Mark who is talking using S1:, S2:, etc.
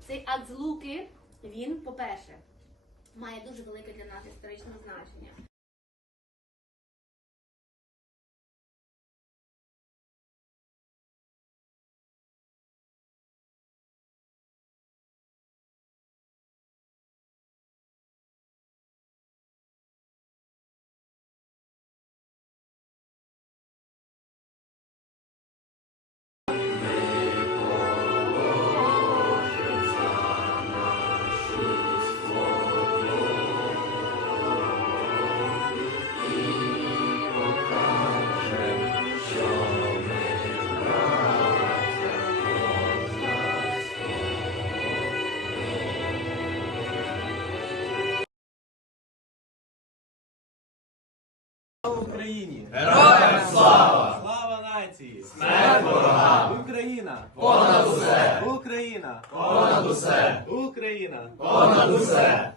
S1: Цей акт злуки, він, по-перше, має дуже велике для нас історичне значення.
S2: Слава Україні!
S3: Героям слава!
S2: Слава нації!
S3: Смерть ворогам!
S2: Україна!
S3: Понад усе!
S2: Україна!
S3: Понад усе!
S2: Україна!
S3: Понад усе!